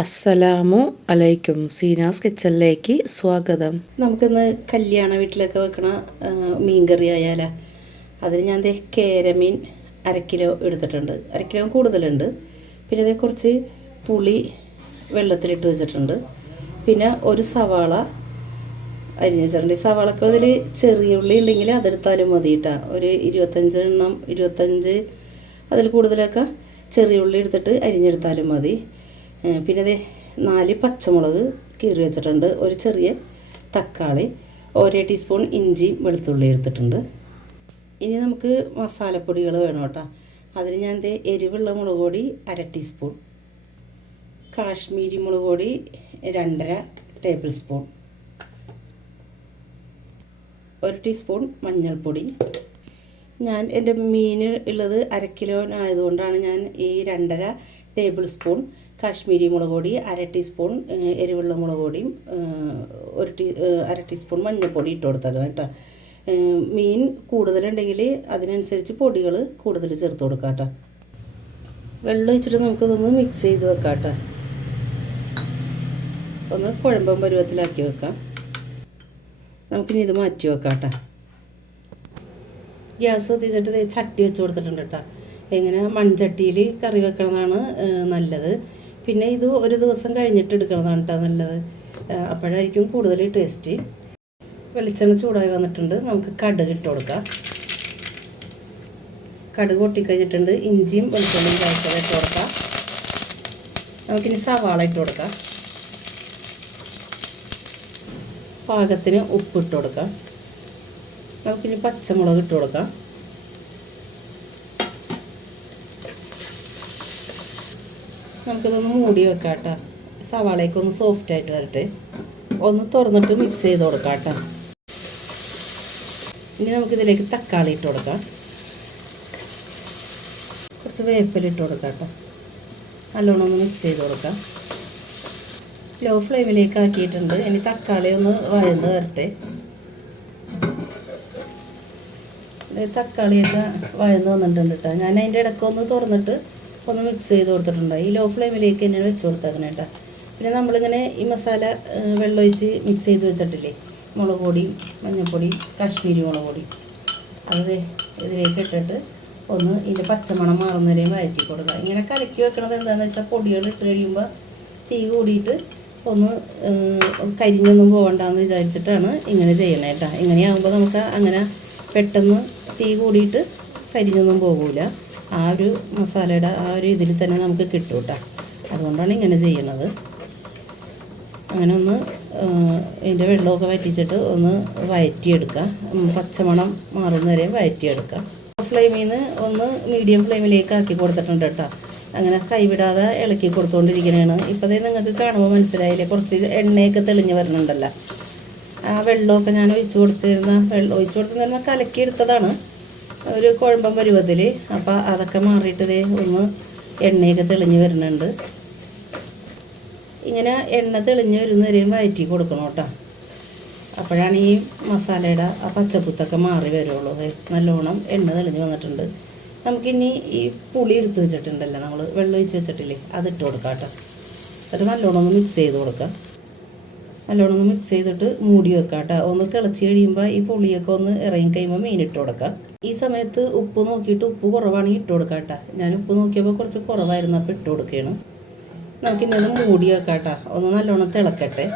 അസ്സലാമു അലൈക്കും. സീനാസ് കിച്ചണിലേക്ക് സ്വാഗതം. നമുക്കിന്ന് കല്യാണ വീട്ടിലൊക്കെ വെക്കണ മീൻകറി മീൻ കറി ആയാല. അതിന് ഞാൻ ദേ കേരമീൻ അര കിലോ എടുത്തിട്ടുണ്ട്. അര കിലോ കൂടുതലുണ്ട്. പിന്നെ ഇതേ കുറച്ച് പുളി വെള്ളത്തിലിട്ട് വെച്ചിട്ടുണ്ട്. പിന്നെ ഒരു സവാള അരിഞ്ഞ് വെച്ചിട്ടുണ്ട്. ഈ സവാളക്ക് അതിൽ ചെറിയ ഉള്ളി ഉണ്ടെങ്കിൽ അതെടുത്താലും മതി ഒരു ഇരുപത്തഞ്ച് എണ്ണം ഇരുപത്തഞ്ച് അതിൽ കൂടുതലൊക്കെ ചെറിയ ഉള്ളി എടുത്തിട്ട് അരിഞ്ഞെടുത്താലും മതി. പിന്നെ ദേ നാല് പച്ചമുളക് കീറി വെച്ചിട്ടുണ്ട്. ഒരു ചെറിയ തക്കാളി ഒരേ ടീസ്പൂൺ ഇഞ്ചിയും വെളുത്തുള്ളി എടുത്തിട്ടുണ്ട്. ഇനി നമുക്ക് മസാലപ്പൊടികൾ വേണം കേട്ടോ. അതിന് ഞാൻ ദേ എരിവുള്ള മുളക് പൊടി അര ടീസ്പൂൺ കാശ്മീരി മുളക് പൊടി രണ്ടര ടേബിൾ സ്പൂൺ ഒരു ടീസ്പൂൺ മഞ്ഞൾപ്പൊടി. ഞാൻ എന്റെ മീൻ ഉള്ളത് അര കിലോ ആയതുകൊണ്ടാണ് ഞാൻ ഈ രണ്ടര ടേബിൾ സ്പൂൺ കാശ്മീരി മുളക് പൊടി അര ടീസ്പൂൺ എരിവുള്ള മുളക് പൊടിയും ഒരു ടീ അര ടീസ്പൂൺ മഞ്ഞൾപ്പൊടി ഇട്ട് കൊടുത്തേക്കണം കേട്ടോ. മീൻ കൂടുതലുണ്ടെങ്കിൽ അതിനനുസരിച്ച് പൊടികൾ കൂടുതൽ ചേർത്ത് കൊടുക്കാം കേട്ടോ. വെള്ളം ഒഴിച്ചിട്ട് നമുക്കതൊന്ന് മിക്സ് ചെയ്ത് വെക്കാം കേട്ടോ. ഒന്ന് കുഴമ്പം പരുവത്തിലാക്കി വെക്കാം. നമുക്കിനി ഇത് മാറ്റി വെക്കാം കേട്ടോ. ഗ്യാസ് കത്തിച്ചിട്ട് ചട്ടി വെച്ച് കൊടുത്തിട്ടുണ്ട് കേട്ടോ. എങ്ങനെ മൺചട്ടിയിൽ കറി വെക്കണതാണ് നല്ലത്. പിന്നെ ഇത് ഒരു ദിവസം കഴിഞ്ഞിട്ട് എടുക്കണതാണ് കേട്ടോ നല്ലത്. അപ്പോഴായിരിക്കും കൂടുതൽ ടേസ്റ്റ്. വെളിച്ചെണ്ണ ചൂടായി വന്നിട്ടുണ്ട്. നമുക്ക് കടുക് ഇട്ട് കൊടുക്കാം. കടുക് പൊട്ടിക്കഴിഞ്ഞിട്ടുണ്ട്. ഇഞ്ചിയും വെളിച്ചെണ്ണയും കഴിച്ചത് ഇട്ട് കൊടുക്കാം. നമുക്കിനി സവാള ഇട്ട് കൊടുക്കാം. പാകത്തിന് ഉപ്പ് ഇട്ട് കൊടുക്കാം. നമുക്കിനി പച്ചമുളക് ഇട്ട് കൊടുക്കാം. നമുക്കിതൊന്ന് മൂടി വെക്കാം കേട്ടോ സവാളയൊക്കെ ഒന്ന് സോഫ്റ്റ് ആയിട്ട് വരട്ടെ. ഒന്ന് തുറന്നിട്ട് മിക്സ് ചെയ്ത് കൊടുക്കാം കേട്ടോ ഇനി നമുക്കിതിലേക്ക് തക്കാളി ഇട്ട് കൊടുക്കാം. കുറച്ച് വേപ്പില ഇട്ട് കൊടുക്കാം കേട്ടോ നല്ലോണം ഒന്ന് മിക്സ് ചെയ്ത് കൊടുക്കാം. ലോ ഫ്ലെയിമിലേക്ക് ആക്കിയിട്ടുണ്ട്. ഇനി തക്കാളി ഒന്ന് വഴന്ന് വരട്ടെ. തക്കാളിയൊക്കെ വഴന്ന് വന്നിട്ടുണ്ട് കേട്ടോ ഞാൻ അതിന്റെ ഇടയ്ക്ക് ഒന്ന് ഒന്ന് മിക്സ് ചെയ്ത് കൊടുത്തിട്ടുണ്ട്. ഈ ലോ ഫ്ലെയിമിലേക്ക് തന്നെ വെച്ച് കൊടുത്തേക്കണം കേട്ടോ. പിന്നെ നമ്മളിങ്ങനെ ഈ മസാല വെള്ളമൊഴിച്ച് മിക്സ് ചെയ്ത് വെച്ചിട്ടില്ലേ? മുളക് പൊടി മഞ്ഞൾപ്പൊടി കാശ്മീരി മുളക് പൊടി. അത് ഇതിലേക്ക് ഇട്ടിട്ട് ഒന്ന് ഇതിന്റെ പച്ചമണം മാറുന്നവരെയും വഴറ്റി കൊടുക്കുക. ഇങ്ങനെ കലക്കി വെക്കണത് എന്താണെന്ന് വെച്ചാൽ പൊടികൾ ഇട്ട് കഴിയുമ്പോൾ തീ കൂടിയിട്ട് ഒന്ന് കരിഞ്ഞൊന്നും പോകണ്ടെന്ന് വിചാരിച്ചിട്ടാണ് ഇങ്ങനെ ചെയ്യണേ കേട്ടോ. ഇങ്ങനെയാകുമ്പോൾ നമുക്ക് അങ്ങനെ പെട്ടെന്ന് തീ കൂടിയിട്ട് കരിഞ്ഞൊന്നും പോകില്ല ആ ഒരു മസാലയുടെ ആ ഒരു ഇതിൽ തന്നെ നമുക്ക് കിട്ടും കേട്ടോ അതുകൊണ്ടാണ് ഇങ്ങനെ ചെയ്യണത് അങ്ങനെ ഒന്ന് ഇതിന്റെ വെള്ളമൊക്കെ വറ്റിച്ചിട്ട് ഒന്ന് വയറ്റിയെടുക്കുക പച്ചമണം പച്ചമണം മാറുന്നവരെ വയറ്റിയെടുക്കുക ഫ്ലെയിമിൽ നിന്ന് ഒന്ന് മീഡിയം ഫ്ലെയിമിലേക്ക് ആക്കി കൊടുത്തിട്ടുണ്ട് കേട്ടോ. അങ്ങനെ കൈവിടാതെ ഇളക്കി കൊടുത്തുകൊണ്ടിരിക്കണതാണ് ഇപ്പോഴേ നിങ്ങൾക്ക് കാണുമ്പോൾ മനസ്സിലായില്ലേ? കുറച്ച് എണ്ണയൊക്കെ തെളിഞ്ഞ് വരുന്നുണ്ടല്ലോ. ആ വെള്ളമൊക്കെ ഞാൻ ഒഴിച്ചു കൊടുത്തിരുന്ന വെള്ളം ഒഴിച്ചു കൊടുത്തിരുന്ന കലക്കി എടുത്തതാണ് ഒരു കുഴമ്പം പരുവത്തിൽ അപ്പോൾ അതൊക്കെ മാറിയിട്ട് ദേ ഒന്ന് എണ്ണയൊക്കെ തെളിഞ്ഞ് വരുന്നുണ്ട്. ഇങ്ങനെ എണ്ണ തെളിഞ്ഞ് വരുന്ന വരെയും വയറ്റി കൊടുക്കണം കേട്ടോ. അപ്പോഴാണ് ഈ മസാലയുടെ ആ പച്ചക്കുത്തൊക്കെ മാറി വരുള്ളൂ. നല്ലോണം എണ്ണ തെളിഞ്ഞ് വന്നിട്ടുണ്ട്. നമുക്കിനി ഈ പുളി എടുത്ത് വെച്ചിട്ടുണ്ടല്ലോ നമ്മൾ വെള്ളം ഒഴിച്ച് വെച്ചിട്ടില്ലേ? അതിട്ട് കൊടുക്കാം കേട്ടോ. എന്നിട്ട് നല്ലോണം ഒന്ന് മിക്സ് ചെയ്ത് കൊടുക്കാം. നല്ലോണം മിക്സ് ചെയ്തിട്ട് മൂടി വെക്കാം കേട്ടോ ഒന്ന് തിളച്ച് കഴിയുമ്പോൾ ഈ പുളിയൊക്കെ ഒന്ന് ഇറങ്ങി കഴിയുമ്പോൾ മീൻ ഇട്ട് കൊടുക്കാം. ഈ സമയത്ത് ഉപ്പ് നോക്കിയിട്ട് ഉപ്പ് കുറവാണെങ്കിൽ ഇട്ട് കൊടുക്കാം കേട്ടോ ഞാൻ ഉപ്പ് നോക്കിയപ്പോൾ കുറച്ച് കുറവായിരുന്നു അപ്പോൾ ഇട്ട് കൊടുക്കുകയാണ് നമുക്കിനി ഒന്ന് മൂടി വെക്കാം കേട്ടോ ഒന്ന് നല്ലോണം തിളക്കട്ടെ.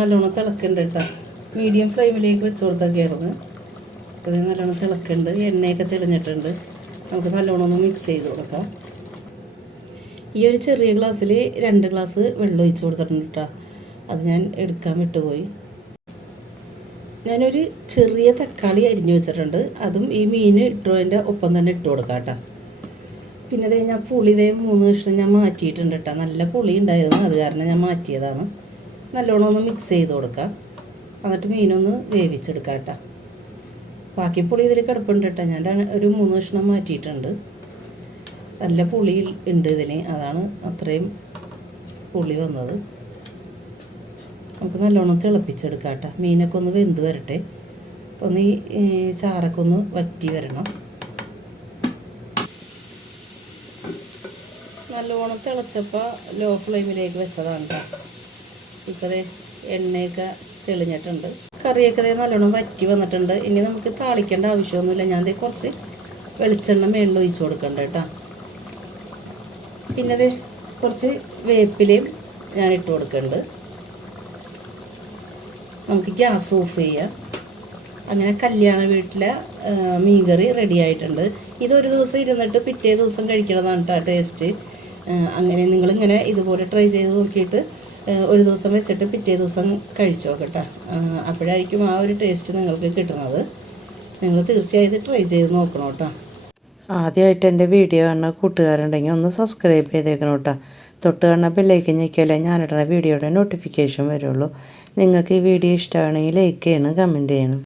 നല്ലോണം തിളക്കുന്നുണ്ട് കേട്ടോ മീഡിയം ഫ്ലെയിമിലേക്ക് വെച്ച് കൊടുത്തൊക്കെയായിരുന്നു. അത് നല്ലോണം തിളക്കുന്നുണ്ട് എണ്ണയൊക്കെ തെളിഞ്ഞിട്ടുണ്ട്. നമുക്ക് നല്ലോണം ഒന്ന് മിക്സ് ചെയ്ത് കൊടുക്കാം. ഈ ഒരു ചെറിയ ഗ്ലാസ്സിൽ രണ്ട് ഗ്ലാസ് വെള്ളം ഒഴിച്ച് കൊടുത്തിട്ടുണ്ട് കേട്ടോ അത് ഞാൻ എടുക്കാൻ വിട്ടുപോയി. ഞാനൊരു ചെറിയ തക്കാളി അരിഞ്ഞു വെച്ചിട്ടുണ്ട്. അതും ഈ മീൻ ഇട്ടതിന്റെ ഒപ്പം തന്നെ ഇട്ട് കൊടുക്കാം കേട്ടോ പിന്നെ ദേ ഞാൻ പുളി ഇതേ മൂന്ന് കഷ്ണം ഞാൻ മാറ്റിയിട്ടുണ്ട് കേട്ടോ നല്ല പുളി ഉണ്ടായിരുന്നു. അത് കാരണം ഞാൻ മാറ്റിയതാണ്. നല്ലോണം ഒന്ന് മിക്സ് ചെയ്ത് കൊടുക്കാം. എന്നിട്ട് മീനൊന്ന് വേവിച്ചെടുക്കാം കേട്ടോ ബാക്കി പുളി ഇതിൽ കിടപ്പുണ്ട് കേട്ടോ ഞാൻ ഒരു മൂന്ന് കഷ്ണം മാറ്റിയിട്ടുണ്ട്. നല്ല പുളി ഉണ്ട് ഇതിന്. അതാണ് അത്രയും പുളി വന്നത്. നമുക്ക് നല്ലോണം തിളപ്പിച്ചെടുക്കാം കേട്ടോ മീനൊക്കെ ഒന്ന് വെന്ത് വരട്ടെ. ഒന്ന് ഈ ചാറൊക്കെ ഒന്ന് വറ്റി വരണം. നല്ലോണം തിളച്ചപ്പോൾ ലോ ഫ്ലെയിമിലേക്ക് വെച്ചതാണ് കേട്ടോ ഇപ്പോൾ എണ്ണയൊക്കെ തെളിഞ്ഞിട്ടുണ്ട്. കറിയൊക്കെ നല്ലോണം വറ്റി വന്നിട്ടുണ്ട്. ഇനി നമുക്ക് താളിക്കേണ്ട ആവശ്യമൊന്നുമില്ല. ഞാൻ കുറച്ച് വെളിച്ചെണ്ണ മേളിൽ ഒഴിച്ചു കൊടുക്കണ്ട കേട്ടോ പിന്നെ അത് കുറച്ച് വേപ്പിലയും ഞാൻ ഇട്ട് കൊടുക്കുന്നുണ്ട് നമുക്ക് ഗ്യാസ് ഓഫ് ചെയ്യാം. അങ്ങനെ കല്യാണ വീട്ടിലെ മീൻകറി റെഡി ആയിട്ടുണ്ട്. ഇതൊരു ദിവസം ഇരുന്നിട്ട് പിറ്റേ ദിവസം കഴിക്കണതാണ് കേട്ടോ ടേസ്റ്റ് അങ്ങനെ നിങ്ങളിങ്ങനെ ഇതുപോലെ ട്രൈ ചെയ്ത് നോക്കിയിട്ട് ഒരു ദിവസം വെച്ചിട്ട് പിറ്റേ ദിവസം കഴിച്ചു നോക്കട്ടെ. അപ്പോഴായിരിക്കും ആ ഒരു ടേസ്റ്റ് നിങ്ങൾക്ക് കിട്ടുന്നത്. നിങ്ങൾ തീർച്ചയായും ട്രൈ ചെയ്ത് നോക്കണം കേട്ടോ ആദ്യമായിട്ട് എന്റെ വീഡിയോ കാണുന്ന കൂട്ടുകാരുണ്ടെങ്കിൽ ഒന്ന് സബ്സ്ക്രൈബ് ചെയ്തേക്കണം കേട്ടോ. തൊട്ട് കാണുന്ന ബില്ലേക്ക് ഞെക്കിയാലേ ഞാനിടുന്ന വീഡിയോയുടെ നോട്ടിഫിക്കേഷൻ വരുള്ളൂ. നിങ്ങൾക്ക് ഈ വീഡിയോ ഇഷ്ടമാണെങ്കിൽ ലൈക്ക് ചെയ്യണം കമന്റ് ചെയ്യണം.